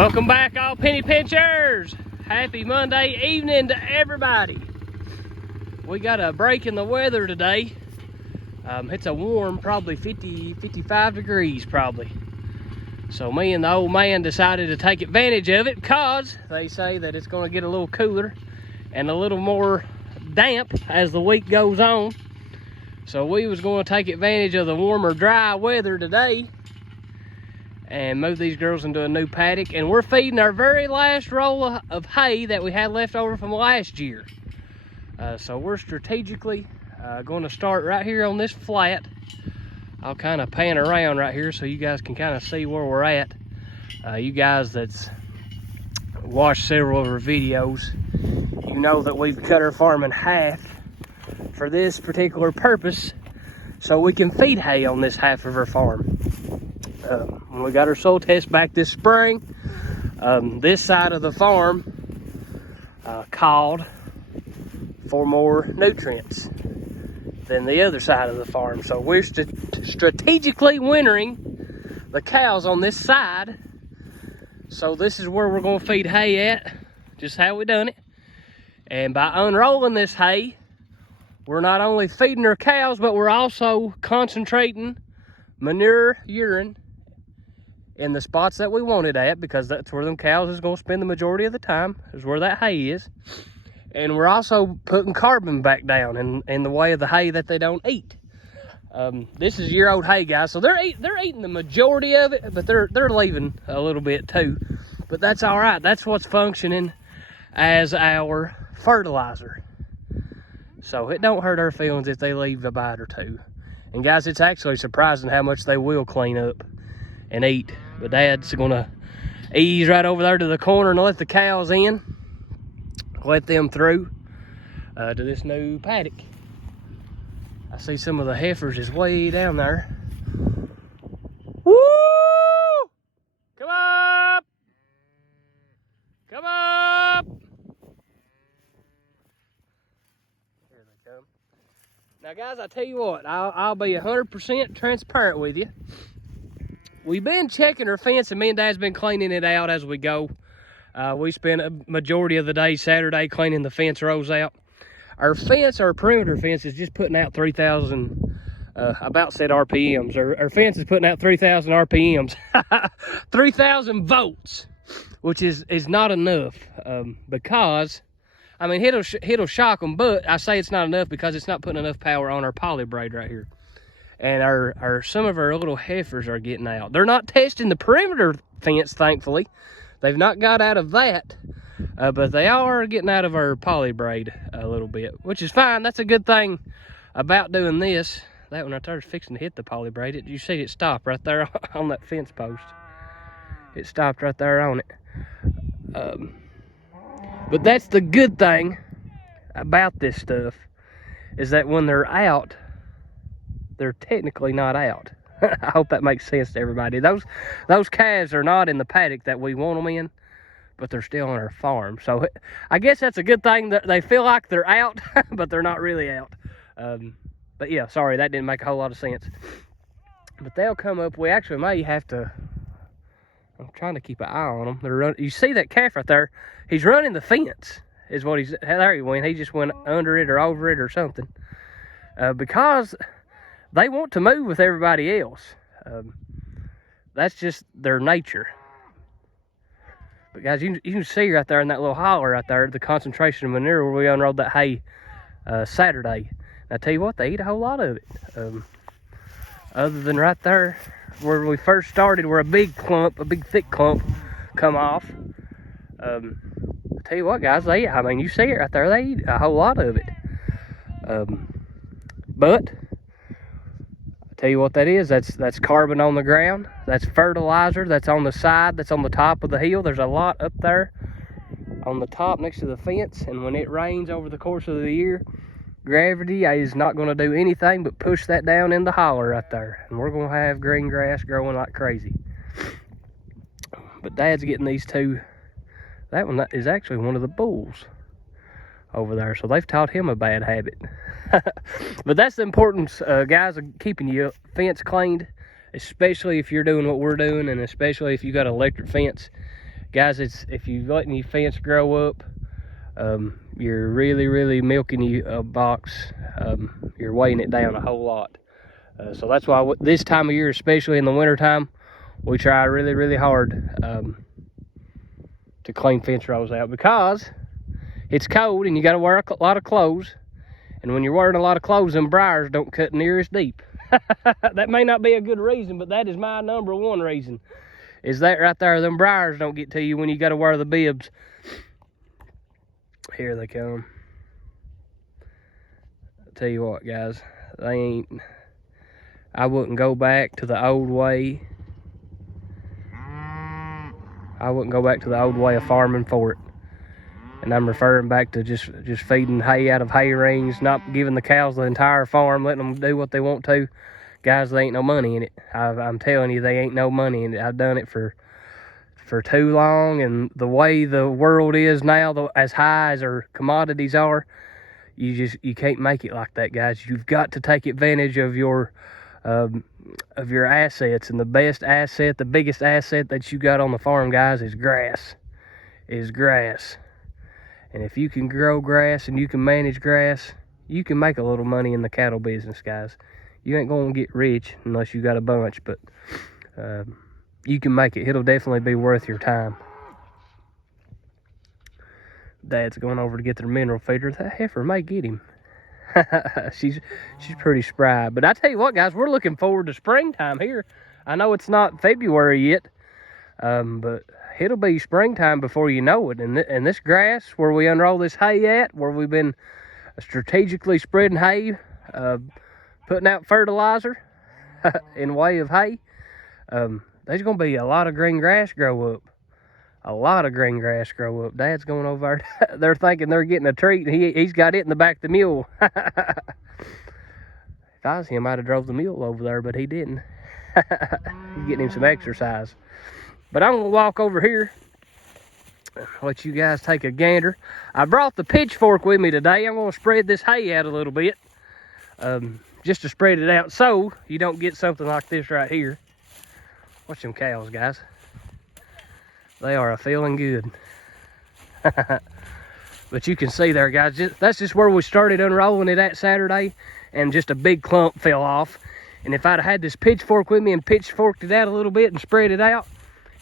Welcome back, all penny pinchers. Happy Monday evening to everybody. We got a break in the weather today. It's a warm, probably 55 degrees probably. So me and the old man decided to take advantage of it because they say that it's going to get a little cooler and a little more damp as the week goes on. So we was going to take advantage of the warmer, dry weather today and move these girls into a new paddock. And we're feeding our very last roll of hay that we had left over from last year. So we're strategically going to start right here on this flat. I'll kind of pan around right here so you guys can kind of see where we're at. You guys that's watched several of our videos, you know that we've cut our farm in half for this particular purpose, so we can feed hay on this half of our farm. When we got our soil test back this spring, this side of the farm called for more nutrients than the other side of the farm. So we're strategically wintering the cows on this side. So this is where we're gonna feed hay at, just how we done it. And by unrolling this hay, we're not only feeding our cows, but we're also concentrating manure, urine in the spots that we want it at, because that's where them cows is gonna spend the majority of the time, is where that hay is. And we're also putting carbon back down in the way of the hay that they don't eat. This is year-old hay, guys, so they're eating the majority of it, but they're leaving a little bit too. But that's all right. That's what's functioning as our fertilizer. So it don't hurt our feelings if they leave a bite or two. And guys, it's actually surprising how much they will clean up and eat. But Dad's gonna ease right over there to the corner and let the cows in. Let them through to this new paddock. I see some of the heifers is way down there. Woo! Come up! Come up! Here they come. Now guys, I tell you what, I'll be 100% transparent with you. We've been checking our fence, and me and Dad's been cleaning it out as we go. We spent a majority of the day Saturday cleaning the fence rows out. Our fence, our perimeter fence, is just putting out 3,000, about said RPMs. Our fence is putting out 3,000 RPMs, 3,000 volts, which is not enough, because, I mean, it'll shock them, but I say it's not enough because it's not putting enough power on our poly braid right here. And some of our little heifers are getting out. They're not testing the perimeter fence, thankfully. They've not got out of that, but they are getting out of our poly braid a little bit, which is fine. That's a good thing about doing this. That one right there is fixing to hit the poly braid. You see it stopped right there on that fence post. It stopped right there on it. But that's the good thing about this stuff, is that when they're out, they're technically not out. I hope that makes sense to everybody. Those calves are not in the paddock that we want them in, but they're still on our farm. So I guess that's a good thing, that they feel like they're out, but they're not really out. But yeah, sorry, that didn't make a whole lot of sense. But they'll come up. We actually may have to, I'm trying to keep an eye on them. They're running. You see that calf right there? He's running the fence, is what there he went. He just went under it or over it or something. Because they want to move with everybody else. That's just their nature. But guys, you can see right there in that little holler right there, the concentration of manure where we unrolled that hay Saturday. And I tell you what, they eat a whole lot of it. Other than right there where we first started, where a big thick clump come off. I tell you what, guys, I mean, you see it right there, they eat a whole lot of it. But tell you what that is, that's carbon on the ground, that's fertilizer, that's on the side, that's on the top of the hill. There's a lot up there on the top next to the fence, and when it rains over the course of the year, gravity is not going to do anything but push that down in the holler right there, and we're going to have green grass growing like crazy. But Dad's getting these two. That one is actually one of the bulls over there, so they've taught him a bad habit. But that's the importance, guys, of keeping your fence cleaned, especially if you're doing what we're doing, and especially if you got an electric fence. Guys, it's if you letting your fence grow up, you're really milking a box. You're weighing it down a whole lot. So that's why this time of year, especially in the wintertime, we try really hard to clean fence rows out, because it's cold and you got to wear a lot of clothes. And when you're wearing a lot of clothes, them briars don't cut near as deep. That may not be a good reason, but that is my number one reason. Is that right there, them briars don't get to you when you got to wear the bibs. Here they come. I'll tell you what, guys, they ain't, I wouldn't go back to the old way. I wouldn't go back to the old way of farming for it. And I'm referring back to just feeding hay out of hay rings, not giving the cows the entire farm, letting them do what they want to. Guys, there ain't no money in it. I'm telling you, they ain't no money in it. I've done it for too long, and the way the world is now, as high as our commodities are, you can't make it like that, guys. You've got to take advantage of your assets, and the best asset, the biggest asset that you got on the farm, guys, is grass. And if you can grow grass and you can manage grass, you can make a little money in the cattle business, guys. You ain't gonna get rich unless you got a bunch, but you can make it. It'll definitely be worth your time. Dad's going over to get their mineral feeder. That heifer may get him. she's pretty spry. But I tell you what, guys, we're looking forward to springtime here. I know it's not February yet, but it'll be springtime before you know it. And this grass where we unroll this hay at, where we've been strategically spreading hay, putting out fertilizer in way of hay, there's going to be a lot of green grass grow up. Dad's going over there. They're thinking they're getting a treat, and he's got it in the back of the mule. If I was him, I'd have drove the mule over there, but he didn't. He's getting him some exercise. But I'm going to walk over here, let you guys take a gander. I brought the pitchfork with me today. I'm going to spread this hay out a little bit, just to spread it out so you don't get something like this right here. Watch them cows, guys. They are feeling good. But you can see there, guys, that's just where we started unrolling it at Saturday, and just a big clump fell off. And if I'd have had this pitchfork with me and pitchforked it out a little bit and spread it out,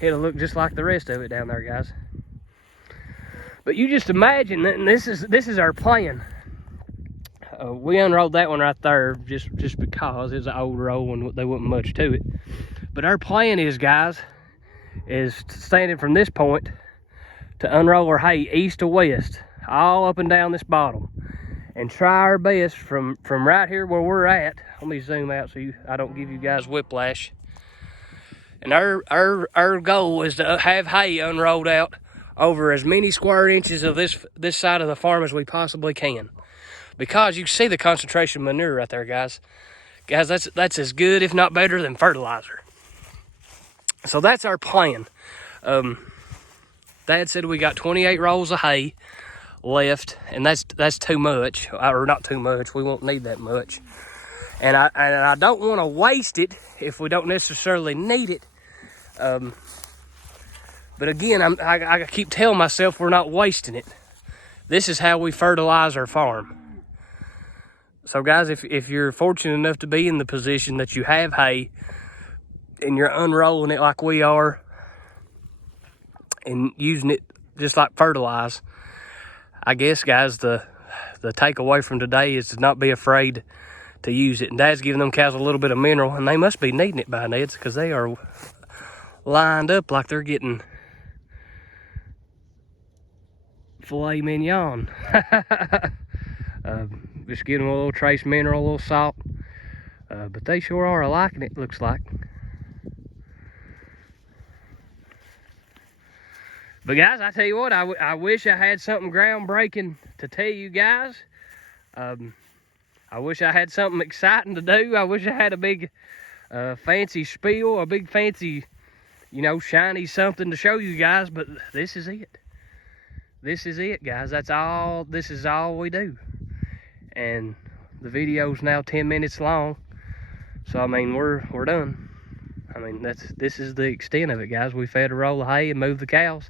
it'll look just like the rest of it down there, guys. But you just imagine that, and this is our plan. We unrolled that one right there just because it's an old roll and there wasn't much to it. But our plan is, guys, is standing from this point to unroll our hay east to west, all up and down this bottom, and try our best from right here where we're at. Let me zoom out so I don't give you guys whiplash. And our goal is to have hay unrolled out over as many square inches of this side of the farm as we possibly can. Because you see the concentration of manure right there, guys. Guys, that's as good, if not better, than fertilizer. So that's our plan. Dad said we got 28 rolls of hay left, and that's too much, or not too much. We won't need that much. And I don't want to waste it if we don't necessarily need it. But again, I keep telling myself we're not wasting it. This is how we fertilize our farm. So guys, if you're fortunate enough to be in the position that you have hay and you're unrolling it like we are and using it just like fertilize, I guess, guys, the takeaway from today is to not be afraid to use it. And Dad's giving them cows a little bit of mineral, and they must be needing it by Ned's, because they are lined up like they're getting filet mignon. Just giving them a little trace mineral, a little salt. But they sure are liking it, looks like. But guys, I tell you what, I wish I had something groundbreaking to tell you guys. I wish I had something exciting to do. I wish I had a big fancy spiel, a big fancy, shiny something to show you guys, but this is it. This is it, guys. This is all we do. And the video's now 10 minutes long. So I mean, we're done. I mean, this is the extent of it, guys. We fed a roll of hay and moved the cows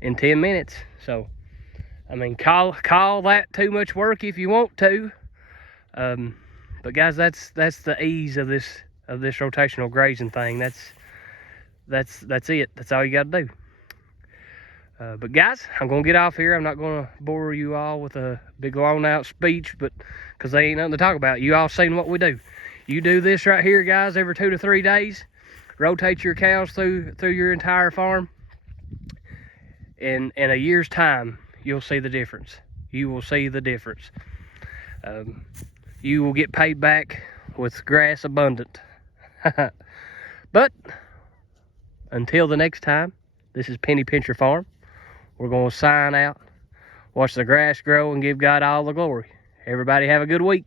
in 10 minutes. So, I mean, call that too much work if you want to. But guys, that's the ease of this rotational grazing thing. That's it. That's all you got to do. But guys, I'm gonna get off here. I'm not gonna bore you all with a big long out speech, but because they ain't nothing to talk about. You all seen what we do. You do this right here, guys, every 2 to 3 days. Rotate your cows through your entire farm. In a year's time, you'll see the difference. You will see the difference. You will get paid back with grass abundant. But until the next time, this is Penny Pincher Farm. We're going to sign out, watch the grass grow, and give God all the glory. Everybody have a good week.